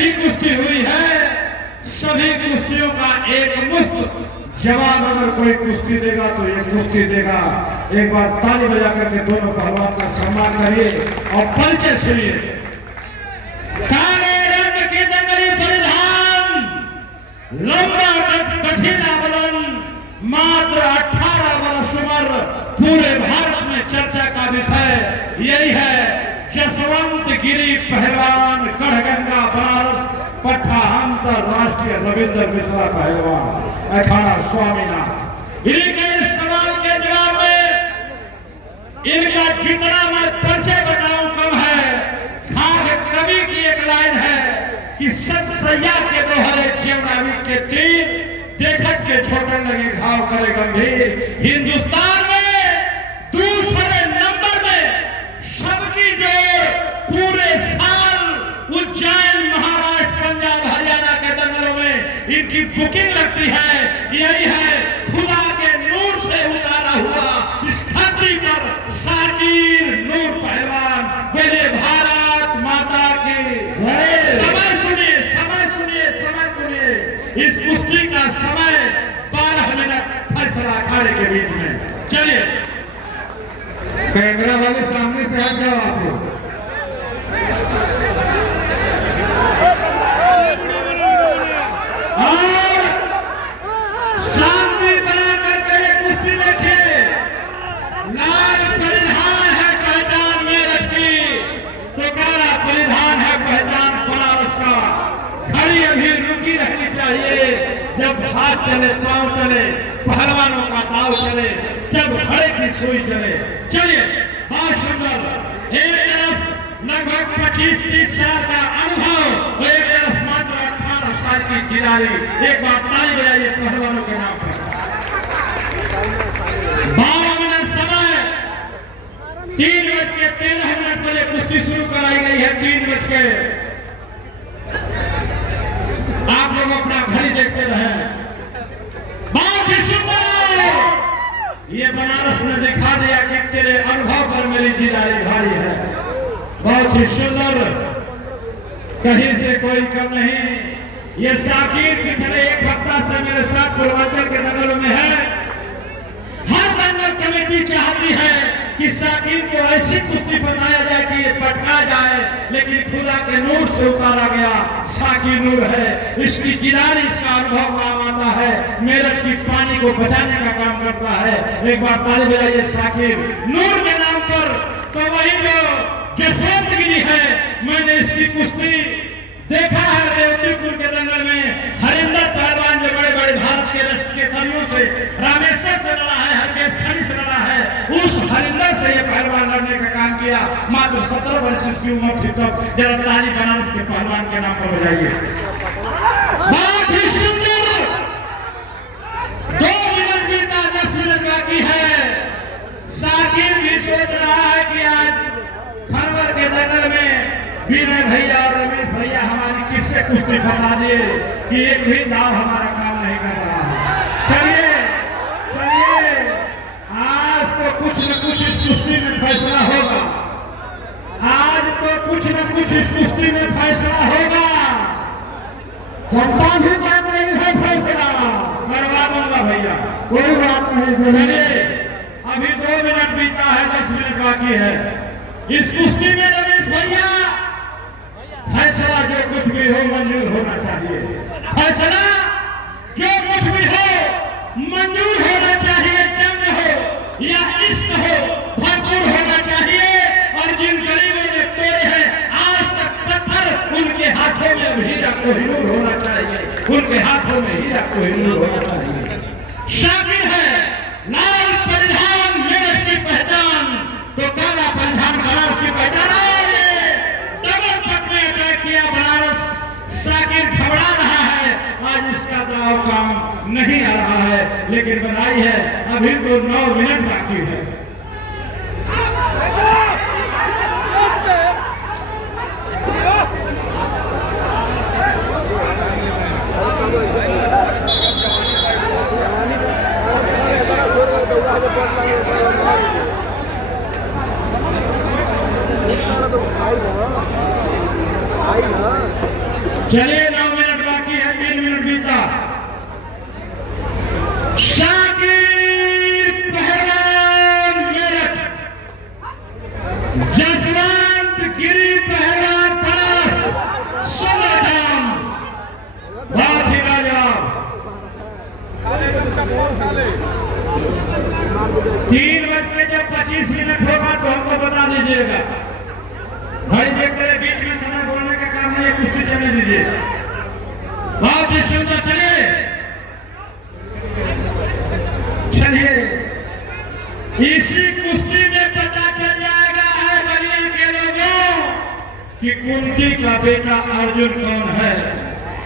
भी कुश्ती हुई है, सभी कुश्तियों का एक मुफ्त जवाब अगर कोई कुश्ती देगा तो ये कुश्ती देगा। एक बार ताली बजा करके दोनों पहलवान का सम्मान करिए और परिचय सुनिए। काले रंग की दंगली परिधान, लंबा कठिन आवरण, मात्र 18 वर्ष उम्र, पूरे भारत में चर्चा का विषय यही है। जसवंत गिरी पहलवान, गढ़गंगा बनारस पट्टा अंतरराष्ट्रीय रविंद्र मिश्रा पहलवान, अखाड़ा स्वामीनाथ। इनके इस सवाल के जवाब में इनका जितना मैं परिचय बताऊं कम है। खाग कवि की एक लाइन है कि सच सैया के दोहरे जीवनावी के तीर, देखत के छोटन लगे घाव करे गंभीर। हिंदुस्तान में दूसरे नंबर में सबकी जोर पूरे साल उज्जैन, महाराष्ट्र, पंजाब, हरियाणा के दंगलों में इनकी बुकिंग लगती है। यही है खुदा के नूर से उतारा हुआ इस धरती पर साकिर नूर पहलवान। बोले भारत माता की। समय सुनिए, समय सुनिए, समय सुनिए। इस कुश्ती का समय 12 मिनट फैसला अखाड़े के बीच में। चलिए कैमरा वाले सामने से हट जाओ आप लोग। और शांति बना करके ये कुश्ती देखिए। लाल परिधान है पहचान मेरठ की, तो काला परिधान है पहचान बनारस का। घड़ी अभी रुकी रहनी चाहिए। जब हाथ चले, पांव चले, पहलवानों का दाव चले, जब घड़े की सुई चले। चलिए बहुत सुंदर। एक तरफ लगभग 25-30 साल का अनुभव, एक तरफ मात्र 18 साल की खिलाड़ी। एक बार ताली बजाइए पहलवानों के नाम पर। 12 मिनट समय, 3:13 बजे कुश्ती शुरू कराई गई है। 3 बजे आप लोग अपना घड़ी देखते रहे। बहुत ही सुंदर। ये बनारस ने दिखा दिया कि तेरे अनुभव पर मेरी खिलाड़ी भारी है। बहुत ही सुंदर, कहीं से कोई कम नहीं। ये साकिर पिछले 1 हफ्ता से मेरे साथ पूर्वांचल के दंगलों में है। हर दंगल कमेटी चाहती है कि साकिर को ऐसी कुश्ती बताया जाए कि ये पटका जाए, लेकिन खुदा के नूर से उतारा गया साकिर नूर है। इसकी किनारी, इसका अनुभव काम आता है, मेरठ की पानी को बचाने का काम करता है। एक बार ताली बजाइए साकिर नूर के नाम पर। तो वही जो जसवंत गिरी है, मैंने इसकी कुश्ती देखा है रेवतीपुर के दंगल में। हरिंदर पहलवान जो बड़े बड़े भारत के रस के सदियों से रामेश्वर से लड़ा है, हरकेश खड़ी से लड़ा है, उस हरिंदर से ये पहलवान लड़ने का काम किया। मात्र 17 वर्ष इसकी उम्र थी तब। जरा ताली बनारस के पहलवान के नाम पर बजाइए। बहुत ही सुंदर। 2 मिनट बीता, 10 मिनट बाकी है। साकिर भी सोच रहा है कि आज खरवर के दंगल में विनय भैया और रमेश भैया हमारी किससे कुश्ती फंसा दिए कि एक भी दाव हमारा काम नहीं कर रहा है। चलिए चलिए, आज तो कुछ न कुछ इस कुश्ती में फैसला होगा। आज तो कुछ न कुछ इस कुश्ती में फैसला होगा। जनता भी मान रही है, फैसला करवा दूंगा भैया, कोई बात नहीं। चलिए अभी 2 मिनट बीता है, 10 मिनट बाकी है। इस कुश्ती में रमेश भैया, फैसला जो कुछ भी हो मंजूर होना चाहिए। फैसला जो कुछ भी हो मंजूर होना चाहिए। जंग हो या इश्क हो, भरपूर होना चाहिए। और जिन गरीबों ने तोड़े हैं आज तक पत्थर, उनके हाथों में अब हीरा कोहिनूर होना चाहिए। उनके हाथों में हीरा कोहिनूर होना चाहिए। शाकिर है लाल परिधान मेरठ की पहचान, तो काला परिधान बनारस की पहचान है। किया बनारस, साकिर घबरा रहा है। आज इसका दाव काम नहीं आ रहा है, लेकिन बधाई है, अभी तो 9 मिनट बाकी है। चलिए 9 मिनट बाकी है, 3 मिनट बीता। शाकिर पहलवान मेरठ, जसवंत गिरी पहलवान पलास सोलहधाम। बहुत ही लाजवाब। 3:25 होगा तो हमको बता दीजिएगा। भाई देखते रहे, बीच में समय बोलने का काम नहीं है, कुश्ती चलने दीजिए। बहुत ही सुंदर। चलिए इसी कुश्ती में पता चल जाएगा है बलिया के लोगों कि कुंती का बेटा अर्जुन कौन है।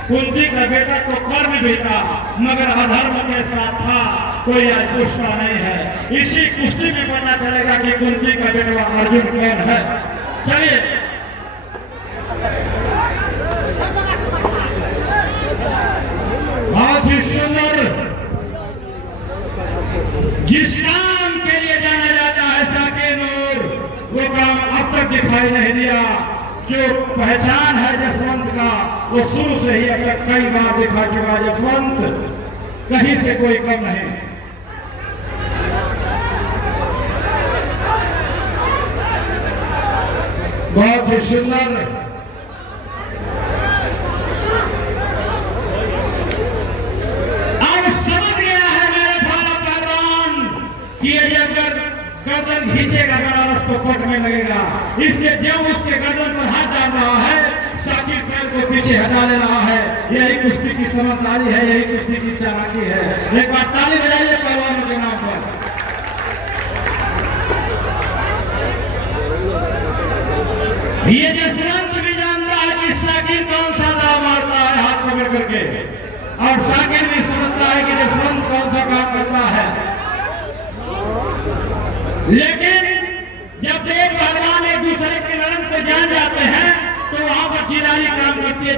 कुंती का बेटा तो कर्म बेटा, मगर अधर्म के साथ था, कोई आज पूछता नहीं है। इसी कुश्ती में पता चलेगा कि कुंती का बेटा अर्जुन कौन है। चलिए बहुत ही सुंदर। जिस काम के लिए जाना जाता है शाकिर नूर, वो काम अब तक दिखाई नहीं दिया। जो पहचान है जसवंत का, वो शुरू से ही अब तक कई बार दिखा चुका। जसवंत कहीं से कोई कम नहीं। बहुत ही सुंदर। अब समझ गया है मेरे भाला पहलवान कि ये जब गर्दन खींचेगा बनारस को पट में लगेगा। इसलिए जो उसके गर्दन पर हाथ डाल रहा है, शाकिर पैर को पीछे हटा ले रहा है। यही कुश्ती की समझदारी है, यही कुश्ती की चालाकी है। एक बार ताली बजाइए पहलवानों के नाम पर। ये जसवंत भी जानता है कि शाकिर कौन सा दाव मारता है हाथ पकड़ करके, और शाकिर भी समझता है कि जसवंत कौन सा काम करता है। लेकिन जब दो पहलवान एक दूसरे के लड़न को जान जाते हैं तो वहां पर जिरारी काम करती है।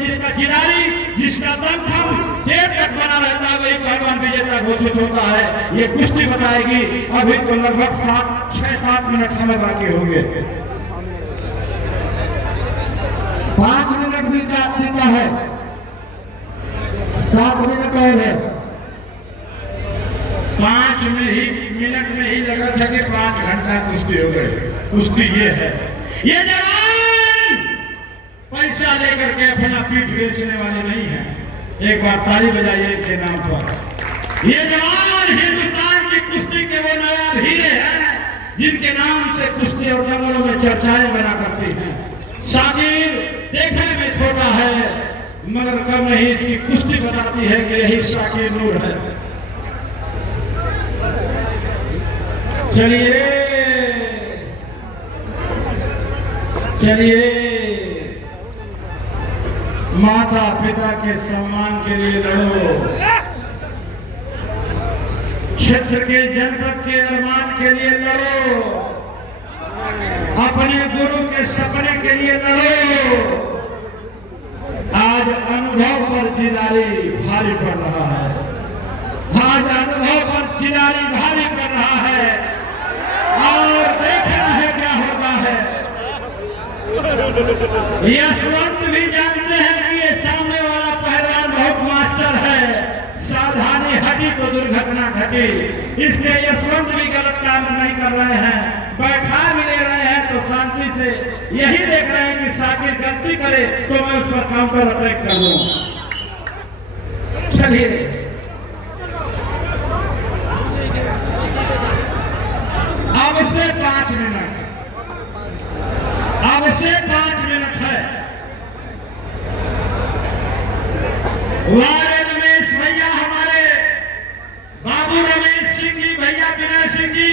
जिसका दम हम देर तक बना रहता है, वही पहलवान विजेता घोषित होता है। ये कुश्ती बताएगी। अभी तो लगभग 6-7 मिनट समय बाकी होंगे। 5 मिनट बीता है, 7 मिनट और है। 5 मिनट में ही लगा था कि 5 घंटा कुश्ती हो गई। कुश्ती ये है, ये जवान पैसा लेकर के अपना पीठ बेचने वाले नहीं है। एक बार ताली बजाइए इनके नाम पर। ये जवान हिंदुस्तान की कुश्ती के वो नायाब हीरे हैं, जिनके नाम से कुश्ती और जंगलों में चर्चाएं बना करती हैं। शाकिर देखने में छोटा है, मगर कम नहीं, इसकी कुश्ती बताती है कि यही शाकिर नूर है। चलिए माता पिता के सम्मान के लिए लड़ो, क्षेत्र के जनपद के अरमान के लिए लड़ो, अपने गुरु के सपने के लिए लड़ो। आज अनुभव पर जिलारी भारी पड़ रहा है। आज अनुभव पर जिलारी भारी पड़ रहा है, और देखना है क्या होता है। यशवंत भी जानते हैं कि ये सामने वाला पहलवान बहुत मास्टर है। सावधानी हटी तो दुर्घटना घटी। इसलिए यशवंत भी गलत काम नहीं कर रहे हैं, बैठा भी ले रहे हैं तो शांति से यही देख रहे हैं कि शाकिर गलती करे तो मैं उस पर काउंटर अटैक कर दूं। चलिए अब से 5 मिनट है। वारे रमेश भैया, हमारे बाबू रमेश सिंह जी, भैया विनय सिंह जी,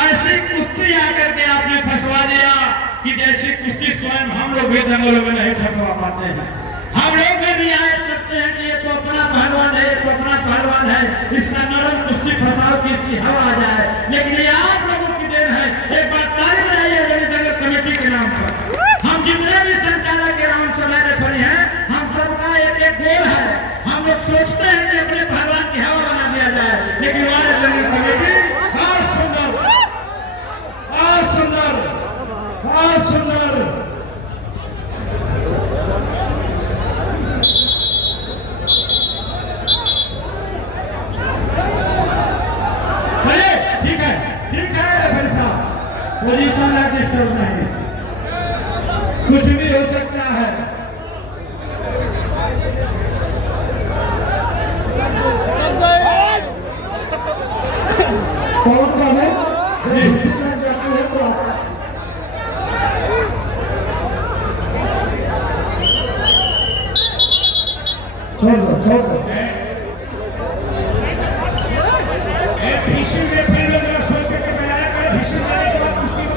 ऐसी कुश्ती आकर के आपने फंसवा दिया कि जैसी कुश्ती स्वयं हम लोग भी दंगलों में नहीं फंसवा पाते हैं। हम लोग भी रियायत करते हैं कि ये तो अपना पहलवान है, ये तो अपना पहलवान है, इसका नरम कुश्ती फंसाओ कि इसकी हवा आ जाए। लेकिन ये आप लोगों की देन है। एक बार तारीफ बनाइए रविशंकर कमेटी के नाम पर। हम जितने भी संचालक के राउंड चलाने पड़े हैं, हम सबका एक गोल है। हम लोग सोचते हैं कि अपने पहलवान की हवा बना दिया जाए, लेकिन हमारे जंगल कमेटी बहुत सुंदर, बहुत सुंदर, बहुत सुंदर। पोजीशन है डिस्टर्ब नहीं, कुछ भी हो सकता है। कौन का है जाती है तो छोड़ दो भीष्म ने फिर लोग सोच के बनाया कि भीष्म जाने के बाद कुश्ती को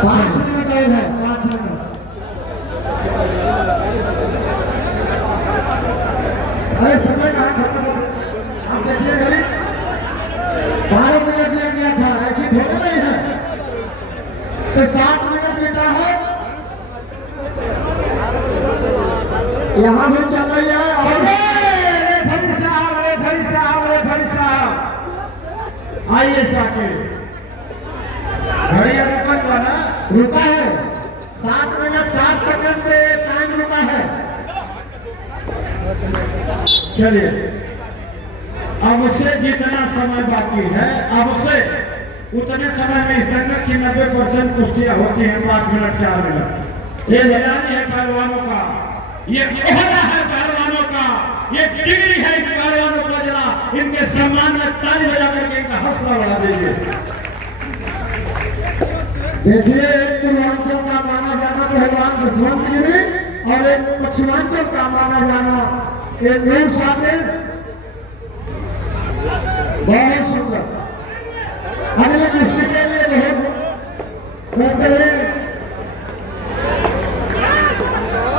5 मिनट टाइम है, 5 मिनट। अरे समय कहाँ खत्म हो गया? आप देखिए घड़ी 12 मिनट दिया गया था, ऐसी थोड़ी नहीं है। तो 7 मिनट बीता है, यहाँ भी चल रही है। और रेफरी साहब आइए साके घड़िया रुकन वाला रुका है, 7 मिनट 7 सेकंड पे टाइम रुका है। चलिए, अब से जितना समय बाकी है, अब से उतने समय में इस दंगल की 90% कुश्तियां होती हैं 5 मिनट 4 मिनट। ये निगरानी है पहलवानों का, ये ओहदा है पहलवानों का, ये डिग्री है इन पहलवानों का। जरा इनके सम्मान में ताली बजा करके इनका हौसला बढ़ा दीजिए। देखिए, एक पूर्वांचल का माना जाना पहलवान जसवंत गिरी और एक पश्चिमांचल का माना जाना ये नूर साकिब, बहुत सुंदर। अगले कुश्ती के लिए बहुत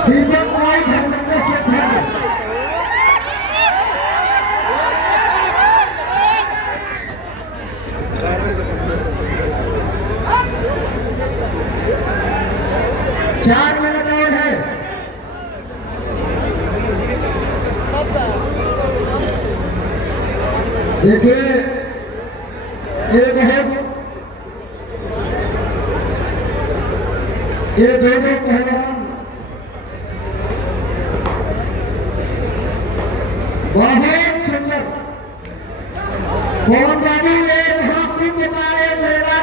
दीपक राय धर्मेंद्र से चार मिनट और है। देखिए, एक है ये दो पहलवान बहुत सुंदर। कौन बाबू एक हाथी बताए मेरा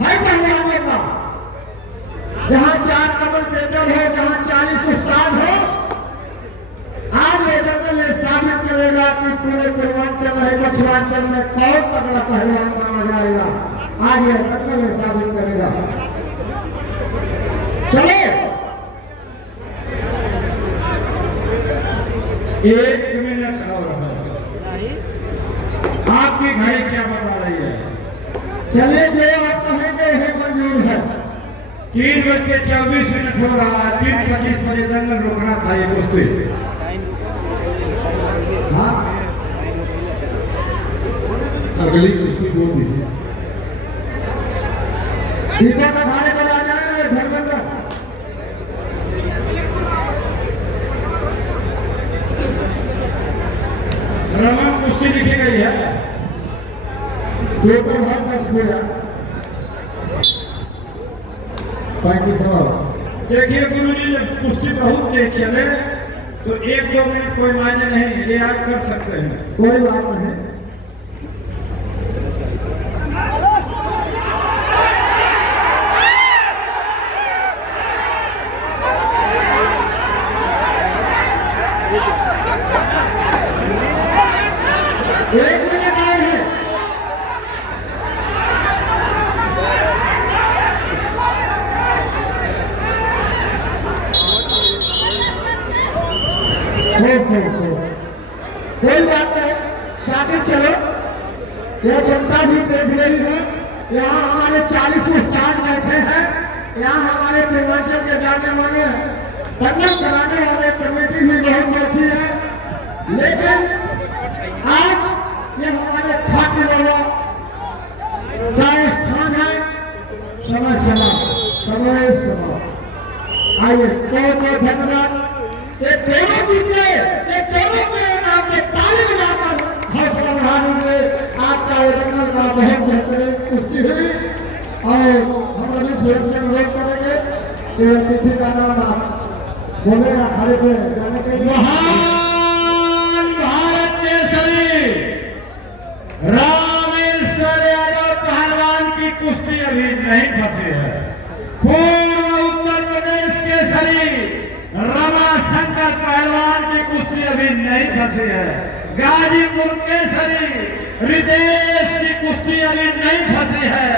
है पहलवानों का, जहाँ 4 कमेंटेटर हो, जहाँ 40 उस्ताद हो। आज ये दंगल ये साबित करेगा कि पूरे पूर्वांचल है पश्चिमांचल में कौन तगड़ा पहलवान माना जाएगा। आज ये दंगल ये साबित करेगा। चलो, 1 मिनट और है। आपकी घड़ी क्या बता रही है? चले जो आप कहेंगे है मंजूर है। 3:24 हो रहा है। 3:25 बजे दंगल रोकना था ये कुश्ती। हाँ, अगली कुश्ती को भी दीपक अखाड़े पर आ जाए धर्मेंद्र। रमन कुश्ती लिखी गई है। पेपर है 10 मिनट 35 मिनट। देखिए गुरुजी, जब कुश्ती बहुत तेज चले तो 1-2 मिनट कोई मायने नहीं, ये आप कर सकते हैं। कोई बात नहीं। एक मिनट और है। कोई बात नहीं, शादी चलो। यह जनता भी देख रही है। यहाँ हमारे 40 उस्ताद बैठे हैं। यहाँ हमारे पूर्वांचल के जाने वाले दंगल कराने वाले कमेटी भी बहुत बैठी है। लेकिन आज ये हमारे खाकी वाला का स्थान है। समय आइए, बहुत बहुत धन्यवाद। ये दोनों जीते, ये दोनों के नाम पे ताली बजाकर हौसला बढ़ा दीजिए। आज का ये दंगल का बहुत बेहतरीन कुश्ती हुई और हम अभी से अनुरोध करेंगे कि अतिथि का नाम आप बोले अखाड़े पे जाने के लिए। महान भारत केसरी रामेश्वर यादव पहलवान की कुश्ती अभी नहीं फंसी है। पूर्व उत्तर प्रदेश के केसरी रमाशंकर पहलवान की कुश्ती अभी नहीं फंसी है। गाजीपुर केसरी रितेश की कुश्ती अभी नहीं फंसी है।